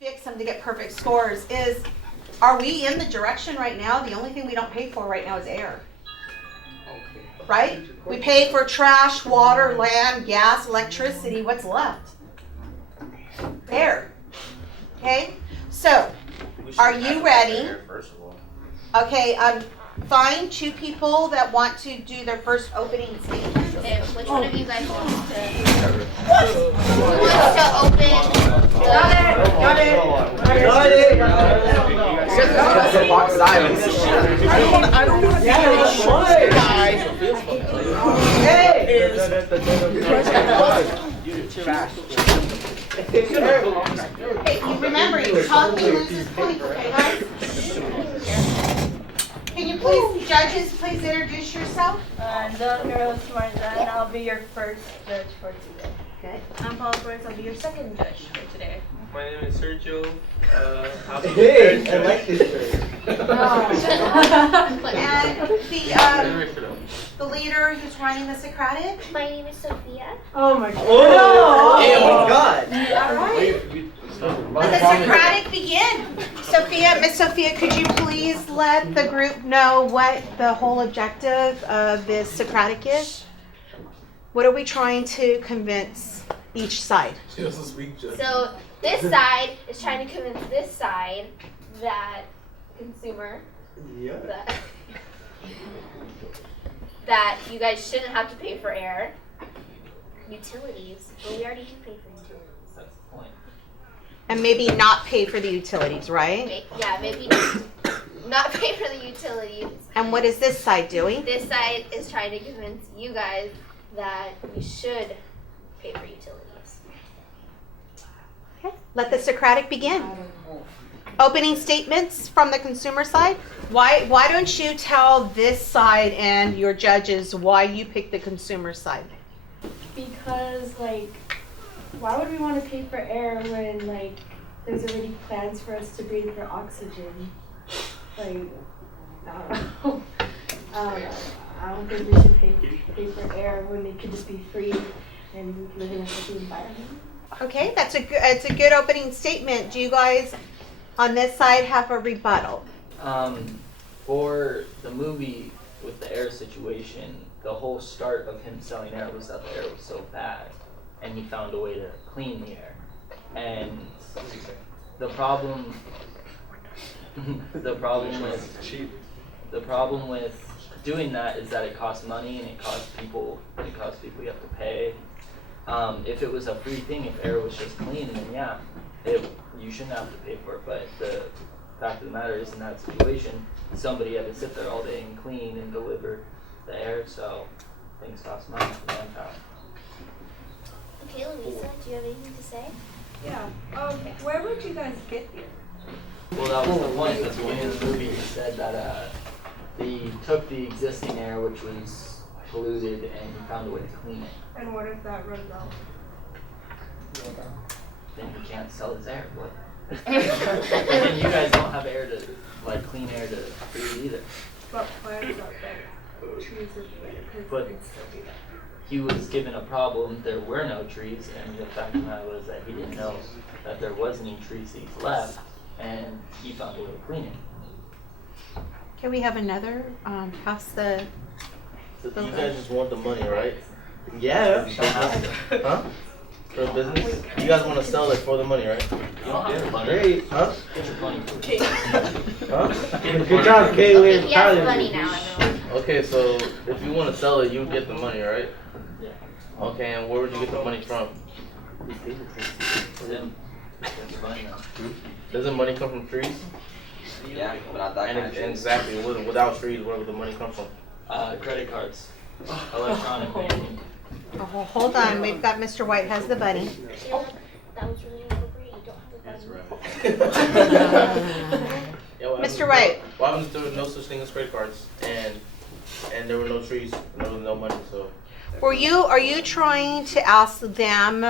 fix them to get perfect scores is, are we in the direction right now? The only thing we don't pay for right now is air. Right? We pay for trash, water, land, gas, electricity. What's left? Air. Okay? So, are you ready? Okay, find 2 people that want to do their first opening statement. Okay, which one of you guys wants to open? Got it. Silence. I don't want to be guys. Hey. Hey, you remember, you talk, you lose his point, okay, guys? Can you please, judges, please introduce yourself? I'm Rose Marza, and I'll be your first judge for today. Okay. I'm Paul Flores, I'll be your second judge for today. My name is Sergio. Hey, I like this shirt. And the leader who's running the Socratic? My name is Sophia. Oh my god. Oh my God. All right. Let the Socratic begin. Miss Sophia, could you please let the group know what the whole objective of this Socratic is? What are we trying to convince each side? So this side is trying to convince this side that consumer that you guys shouldn't have to pay for air, utilities, but we already do pay for utilities. That's the point. And maybe not pay for the utilities, right? Maybe not pay for the utilities. And what is this side doing? This side is trying to convince you guys that you should pay for utilities. Okay. Let the Socratic begin. Opening statements from the consumer side. Why don't you tell this side and your judges why you picked the consumer side? Because, why would we want to pay for air when, there's already plans for us to breathe for oxygen? I don't know. I don't think we should pay for air when it could just be free and live in a healthy environment. Okay, it's a good opening statement. Do you guys on this side have a rebuttal? For the movie with the air situation, the whole start of him selling air was that the air was so bad, and he found a way to clean the air. And the problem with doing that is that it costs money and it costs people you have to pay. If it was a free thing, if air was just clean, then you shouldn't have to pay for it. But the fact of the matter is, in that situation, somebody had to sit there all day and clean and deliver the air, so things cost money for manpower. Okay, Louisa, do you have anything to say? Yeah. Where would you guys get here? Well, that was the point. That's the point of the movie. He said that he took the existing air, which was polluted, and he found a way to clean it. And what if that runs out? Then he can't sell his air. What? And then you guys don't have air to, clean air to breathe either. But plants are better. Trees are better because But- it can still be there. He was given a problem. There were no trees, and the fact of the matter was that he didn't know that there was any tree seeds left, and he found a way to clean it. Can we have another? Pass the. So you guys just want the money, right? Yeah. Huh? For a business? You guys want to sell it for the money, right? You don't have the money. Great. Huh? Get your money for it. Huh? Good job, Kaylee. He has money now, everyone. Okay, so if you want to sell it, you get the money, right? Yeah. Okay, and where would you get the money from? For them. Get your money now. Doesn't money come from trees? Yeah, but not that kind of And shit. exactly, without trees, where would the money come from? Credit cards. Electronic banking. Oh, hold on. We've got Mr. White has the bunny. That was really inappropriate. You don't have the That's button. Yeah, what Mr. happens- White. What happens if there was no such thing as credit cards and there were no trees and there was no money? So Are you trying to ask them?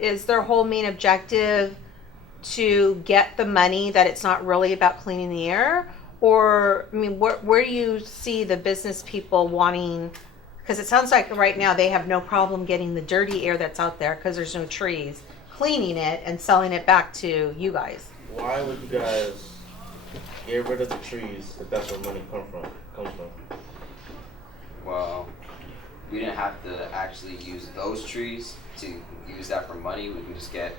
Is their whole main objective to get the money? That it's not really about cleaning the air, or where do you see the business people wanting? Because it sounds like right now they have no problem getting the dirty air that's out there because there's no trees cleaning it and selling it back to you guys. Why would you guys get rid of the trees if that's where money comes from? Well, we didn't have to actually use those trees to use that for money. We can just get,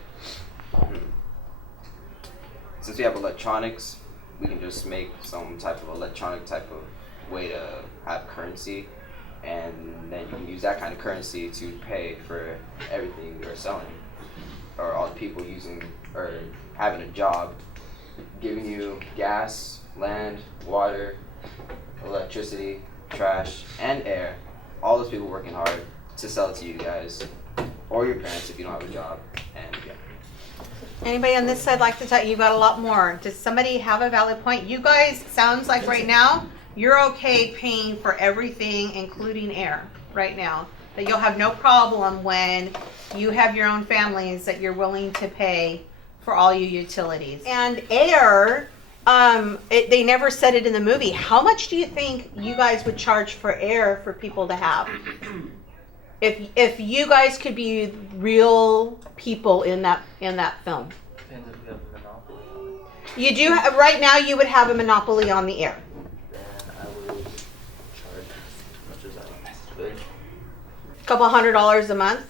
since we have electronics, we can just make some type of electronic type of way to have currency, and then you can use that kind of currency to pay for everything you're selling, or all the people using or having a job, giving you gas, land, water, electricity, trash, and air. All those people working hard to sell it to you guys, or your parents if you don't have a job, and yeah. Anybody on this side like to tell you got a lot more? Does somebody have a valid point? You guys, sounds like right now, you're okay paying for everything, including air, right now. That you'll have no problem when you have your own families that you're willing to pay for all your utilities. And air, they never said it in the movie. How much do you think you guys would charge for air for people to have? If you guys could be real people in that film. Depends if you have a monopoly on it. You do right now. You would have a monopoly on the air. Then I would charge as much as I could. Couple $100 a month.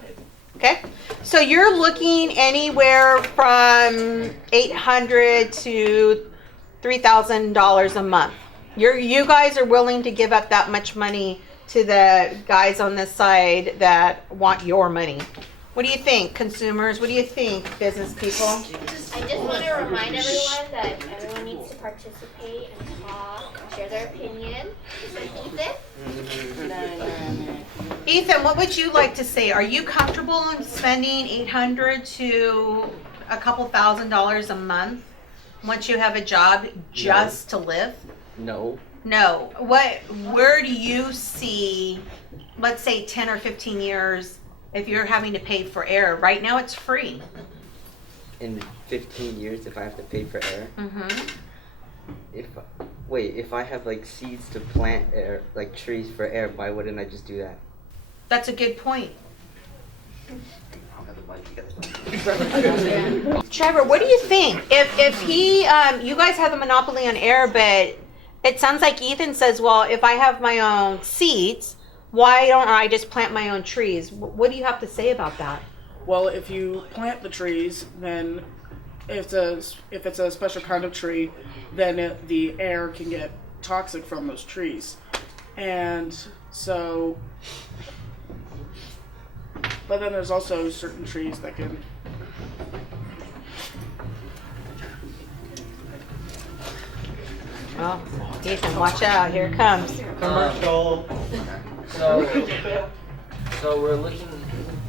Maybe. Okay, so you're looking anywhere from $800 to $3,000 a month. You guys are willing to give up that much money to the guys on this side that want your money. What do you think, consumers? What do you think, business people? I just want to remind everyone that everyone needs to participate and talk, and share their opinion. So Ethan, what would you like to say? Are you comfortable in spending $800 to a couple $1,000s a month once you have a job just to live? No. No. Where do you see, let's say 10 or 15 years, if you're having to pay for air? Right now it's free. In 15 years, if I have to pay for air? Mm-hmm. If I have like seeds to plant air, like trees for air, why wouldn't I just do that? That's a good point. I'll get the mic. Trevor, what do you think? If he, you guys have the monopoly on air, but it sounds like Ethan says, well, if I have my own seeds, why don't I just plant my own trees? What do you have to say about that? Well, if you plant the trees, then if it's a special kind of tree, then the air can get toxic from those trees. And so, but then there's also certain trees that can. Oh, Ethan, watch out. Here it comes. Commercial. So we're looking.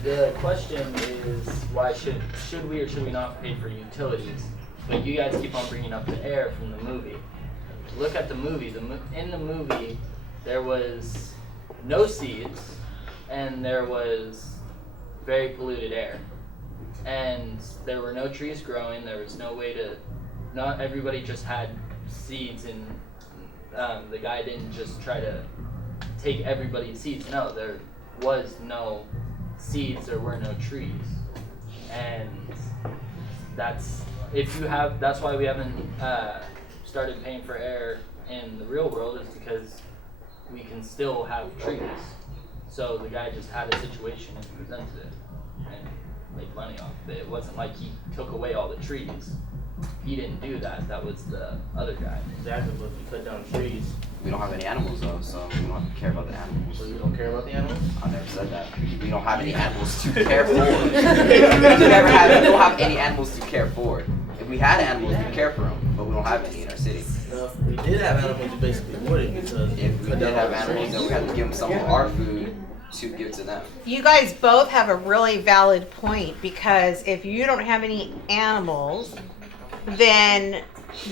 The question is, why should we or should we not pay for utilities? But you guys keep on bringing up the air from the movie. Look at the movie. In the movie, there was no seeds, and there was very polluted air, and there were no trees growing. There was no way to. Not everybody just had seeds, and the guy didn't just try to take everybody's seeds. No, there was no seeds, there were no trees, and that's why we haven't started paying for air in the real world, is because we can still have trees. So the guy just had a situation and presented it and made money off of it. It wasn't like he took away all the trees. He didn't do that. That was the other guy. Exactly, but if you cut down trees, We don't have any animals though, so we don't have to care about the animals. so you don't care about the animals? I never said that. We don't have any animals to care for. We don't have any animals to care for. If we had animals, we'd care for them, but we don't have any in our city. No, if we did have animals, you basically wouldn't, because If we did have animals, then we had to give them some of our food to give to them. You guys both have a really valid point, because if you don't have any animals, then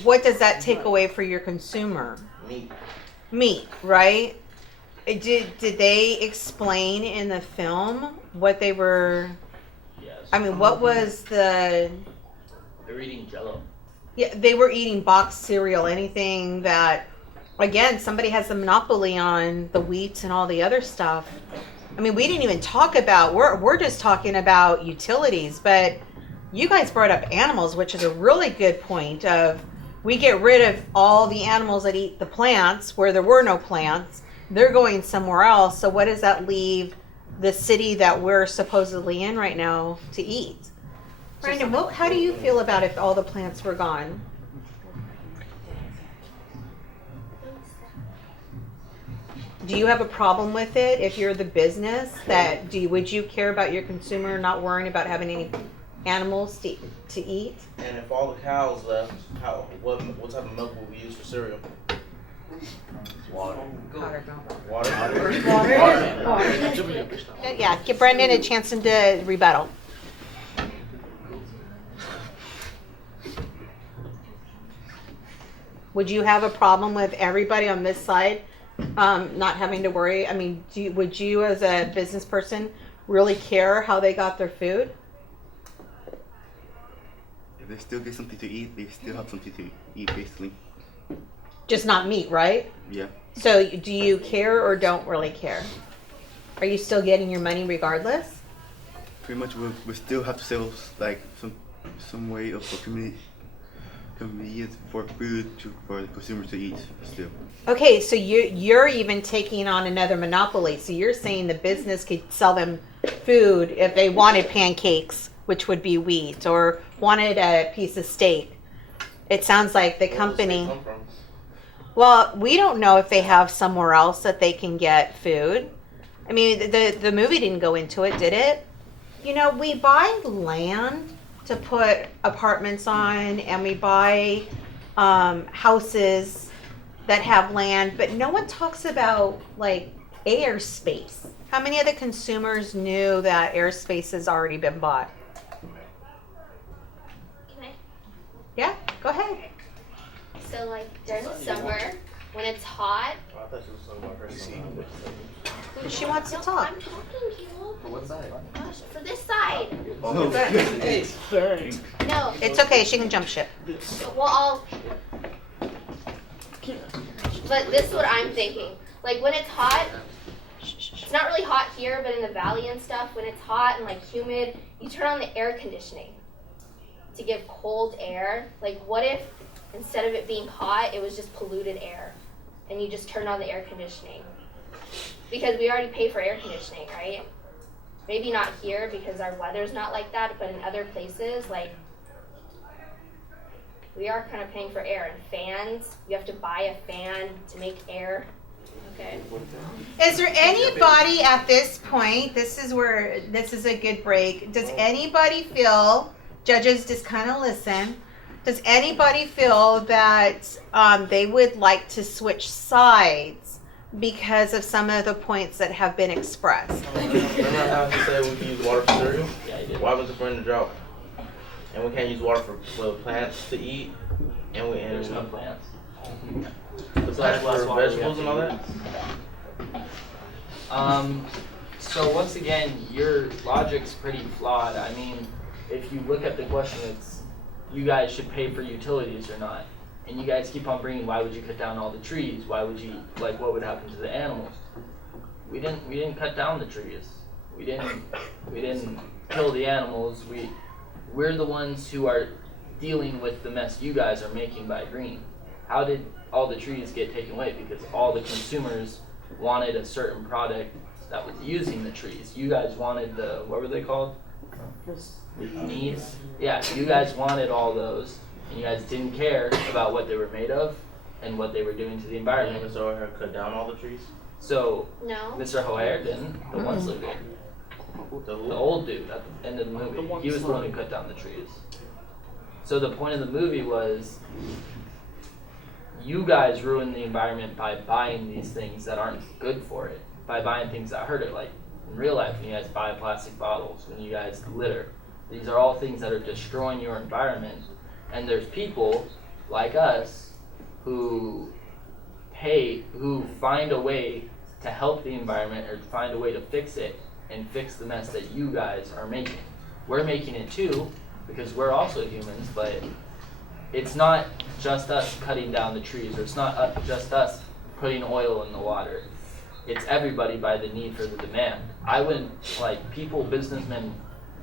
what does that take away for your consumer? Meat, right? Did they explain in the film what they were? Yes. I mean, what was the? They're eating Jello. Yeah, they were eating boxed cereal. Anything that, again, somebody has the monopoly on the wheat and all the other stuff. I mean, we didn't even talk about, we're just talking about utilities, but you guys brought up animals, which is a really good point of we get rid of all the animals that eat the plants where there were no plants. They're going somewhere else. So what does that leave the city that we're supposedly in right now to eat? Brandon, how do you feel about if all the plants were gone? Do you have a problem with it if you're the business? Would you care about your consumer not worrying about having any animals to eat? And if all the cows left, what type of milk will we use for cereal? Water. Water. Yeah, give Brendan a chance to rebuttal. Would you have a problem with everybody on this side not having to worry? I mean, would you as a business person really care how they got their food? If they still get something to eat, they still have something to eat, basically. Just not meat, right? Yeah. So do you care or don't really care? Are you still getting your money regardless? Pretty much, we still have to sell like some way of convenience for food for the consumers to eat still. Okay, so you're even taking on another monopoly. So you're saying the business could sell them food if they wanted pancakes, which would be wheat, or wanted a piece of steak. It sounds like the company. Where does it come from? Well, we don't know if they have somewhere else that they can get food. I mean, the movie didn't go into it, did it? You know, we buy land to put apartments on, and we buy houses that have land, but no one talks about like airspace. How many of the consumers knew that airspace has already been bought? Can I? Yeah, go ahead. So like during the summer, when it's hot. Oh, I thought she was talking about her. She wants to No, talk. I'm talking, Caleb. What side? Gosh, for this side. Oh, Dang. No. It's okay, she can jump ship. Well, but this is what I'm thinking. Like when it's hot, it's not really hot here, but in the valley and stuff, when it's hot and like humid, you turn on the air conditioning to give cold air. Like what if instead of it being hot, it was just polluted air and you just turned on the air conditioning? Because we already pay for air conditioning, right? Maybe not here because our weather's not like that, but in other places, like we are kind of paying for air. And fans, you have to buy a fan to make air. Okay. Is there anybody at this point, this is a good break, does anybody feel, judges just kind of listen, does anybody feel that they would like to switch sides because of some of the points that have been expressed? Remember how he said we can use water for cereal? Yeah, I did. What happens if we're in the drought? And we can't use water for plants to eat? And There's no plants. the plants less for water we vegetables have and to all that? So once again, your logic's pretty flawed. I mean, if you look at the question, it's you guys should pay for utilities or not. And you guys keep on bringing, why would you cut down all the trees? Why would you, like, what would happen to the animals? We didn't cut down the trees. We didn't kill the animals. We're the ones who are dealing with the mess you guys are making by green. How did all the trees get taken away? Because all the consumers wanted a certain product that was using the trees. You guys wanted the, what were they called? Needs? Yeah, you guys wanted all those, and you guys didn't care about what they were made of and what they were doing to the And environment. Mr. O'Hare cut down all the trees? So, No. Mr. O'Hare didn't, the one lived there. The The old dude at the end of the movie. He was the one who cut down the trees. So the point of the movie was you guys ruined the environment by buying these things that aren't good for it. By buying things that hurt it. Like in real life, when you guys buy plastic bottles, when you guys litter. These are all things that are destroying your environment. And there's people like us who find a way to help the environment or find a way to fix it and fix the mess that you guys are making. We're making it too, because we're also humans, but it's not just us cutting down the trees, or it's not just us putting oil in the water. it's everybody by the need for the demand. I wouldn't, businessmen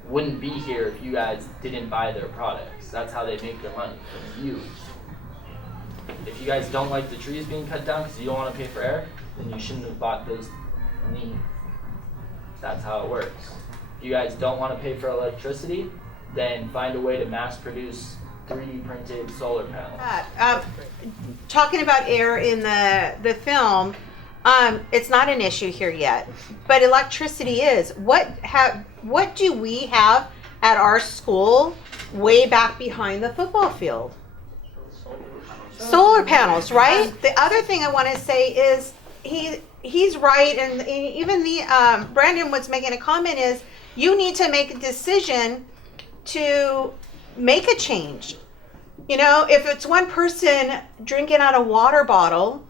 wouldn't be here if you guys didn't buy their products. That's how they make their money, from views. If you guys don't like the trees being cut down because you don't want to pay for air, then you shouldn't have bought those needs. That's how it works. If you guys don't want to pay for electricity, then find a way to mass produce 3D printed solar panels. Talking about air in the film, it's not an issue here yet, but electricity is. What do we have at our school way back behind the football field? Solar panels, right? The other thing I want to say is he's right, and even Brandon was making a comment, is you need to make a decision to make a change. If it's one person drinking out of a water bottle,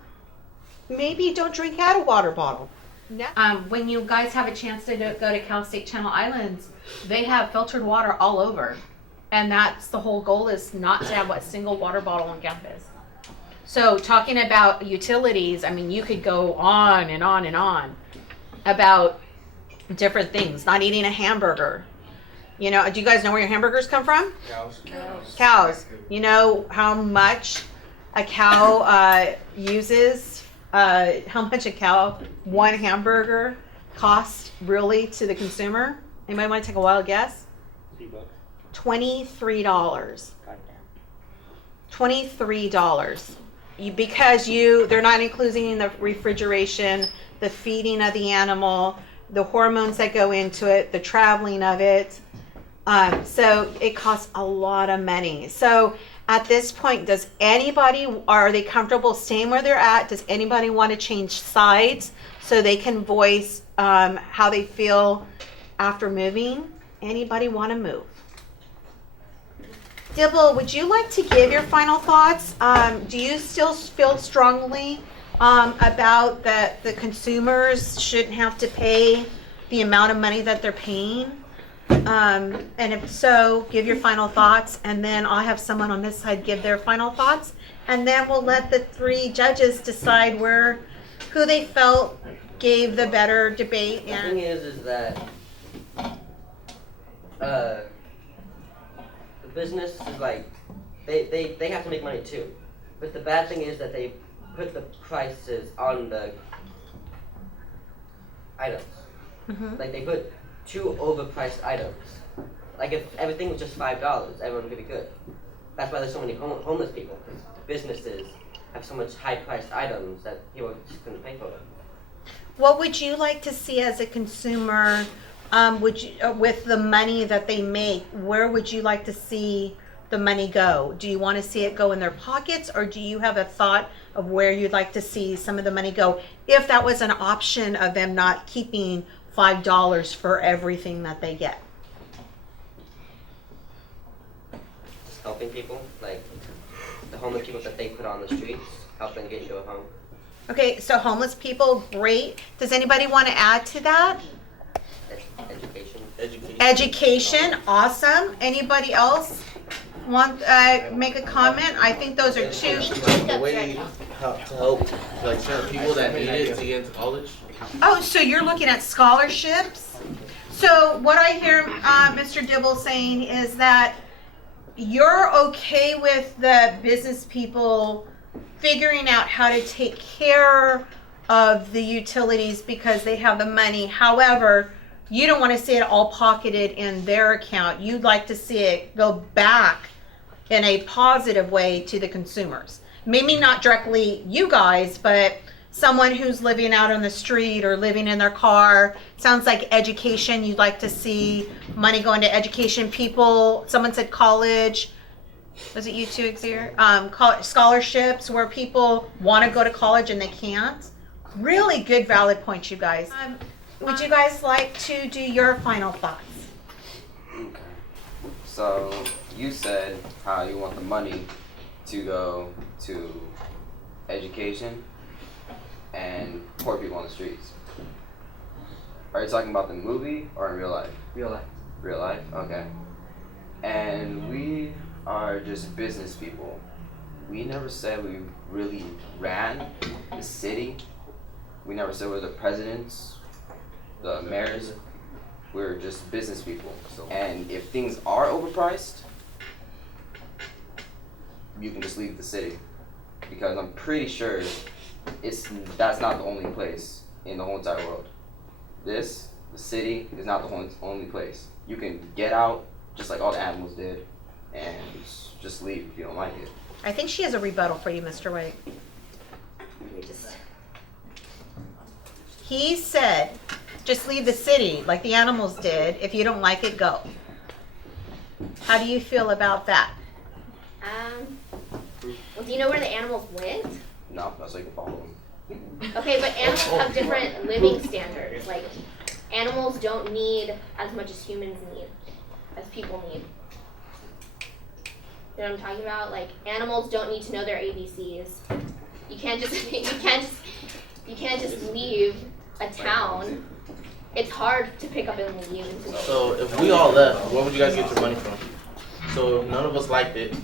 maybe don't drink out of a water bottle. When you guys have a chance to go to Cal State Channel Islands, they have filtered water all over. And that's the whole goal, is not to have a single water bottle on campus. So talking about utilities, you could go on and on and on about different things. Not eating a hamburger. Do you guys know where your hamburgers come from? Cows. You know how much a cow uses, one hamburger costs really to the consumer? Anybody want to take a wild guess? $23. $23. Because they're not including the refrigeration, the feeding of the animal, the hormones that go into it, the traveling of it. So it costs a lot of money. So at this point, are they comfortable staying where they're at? Does anybody want to change sides so they can voice how they feel after moving? Anybody want to move? Dibble, would you like to give your final thoughts? Do you still feel strongly about that the consumers shouldn't have to pay the amount of money that they're paying? And if so, give your final thoughts, and then I'll have someone on this side give their final thoughts, and then we'll let the 3 judges decide who they felt gave the better debate. The thing is that the business is they have to make money too, but the bad thing is that they put the prices on the items. Mm-hmm. They put 2 overpriced items. If everything was just $5, everyone would be good. That's why there's so many homeless people, because businesses have so much high-priced items that people just couldn't pay for them. What would you like to see as a consumer? With the money that they make, where would you like to see the money go? Do you want to see it go in their pockets, or do you have a thought of where you'd like to see some of the money go, if that was an option of them not keeping $5 for everything that they get? Just helping people, the homeless people that they put on the streets, help them get you a home. Okay, so homeless people, great. Does anybody want to add to that? Education, awesome. Anybody else want make a comment? I think those are 2. The way to help certain people that need it to get into college. Oh, so you're looking at scholarships? So what I hear Mr. Dibble saying is that you're okay with the business people figuring out how to take care of the utilities because they have the money. However, you don't want to see it all pocketed in their account. You'd like to see it go back in a positive way to the consumers. Maybe not directly you guys, but someone who's living out on the street or living in their car. Sounds like education. You'd like to see money go into education. People, someone said college. Was it you too, Xavier? Scholarships where people want to go to college and they can't. Really good, valid points, you guys. Would you guys like to do your final thoughts? Okay. So you said how you want the money to go to education and poor people on the streets. Are you talking about the movie or in real life? Real life. Real life? Okay. And we are just business people. We never said we really ran the city. We never said we're the presidents, the mayors. We're just business people. And if things are overpriced, you can just leave the city, because I'm pretty sure that's not the only place in the whole entire world. The city is not the only place. You can get out just like all the animals did, and just leave if you don't like it. I think she has a rebuttal for you, Mr. White. He said, just leave the city like the animals did. If you don't like it, go. How do you feel about that? Well, do you know where the animals went? No, that's how you can follow them. Okay, but animals have different living standards. Like, animals don't need as much as humans need, as people need. You know what I'm talking about? Like, animals don't need to know their ABCs. You can't just leave a town. It's hard to pick up and leave. So if we all left, where would you guys get your money from? So if none of us liked it,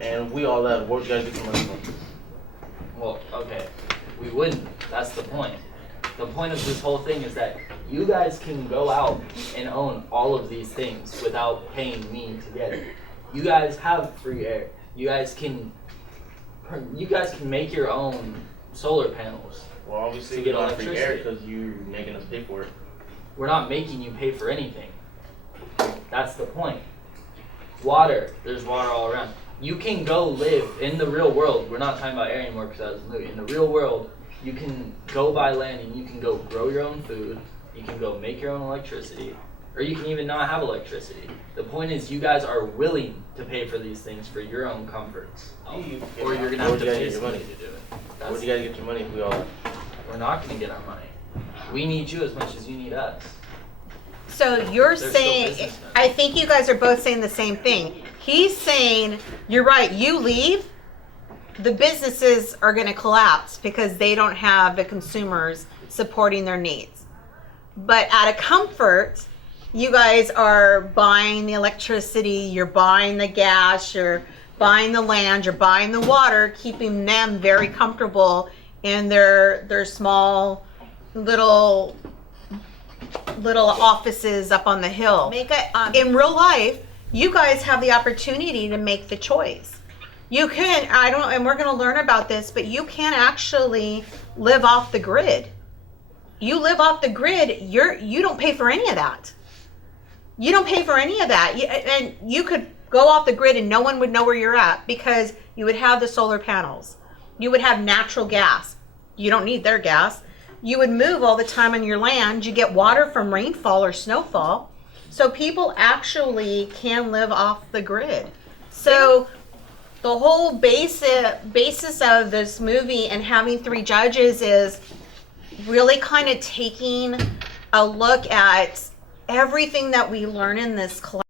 and we all left, where would you guys get your money from? Well, okay, we wouldn't. That's the point. The point of this whole thing is that you guys can go out and own all of these things without paying me to get it. You guys have free air. You guys can make your own solar panels. Well, obviously To we get don't have free air electricity. because you're making us pay for it. We're not making you pay for anything. That's the point. Water, there's water all around. You can go live in the real world. We're not talking about air anymore because that was a movie. In the real world, you can go buy land and you can go grow your own food. You can go make your own electricity. Or you can even not have electricity. The point is you guys are willing to pay for these things for your own comforts. Or you're going to have to pay somebody to do it. Where do you guys get your money if we all left? We're not going to get our money. We need you as much as you need us. So you're They're still saying, businessmen. I think you guys are both saying the same thing. He's saying, you're right, you leave, the businesses are going to collapse because they don't have the consumers supporting their needs. But out of comfort, you guys are buying the electricity, you're buying the gas, you're buying the land, you're buying the water, keeping them very comfortable in their small little offices up on the hill. In real life, you guys have the opportunity to make the choice. You can, and we're going to learn about this, but you can actually live off the grid. You live off the grid, you don't pay for any of that. You don't pay for any of that. And you could go off the grid and no one would know where you're at because you would have the solar panels. You would have natural gas. You don't need their gas. You would move all the time on your land. You get water from rainfall or snowfall. So people actually can live off the grid. So the whole basis of this movie and having 3 judges is really kind of taking a look at everything that we learn in this class.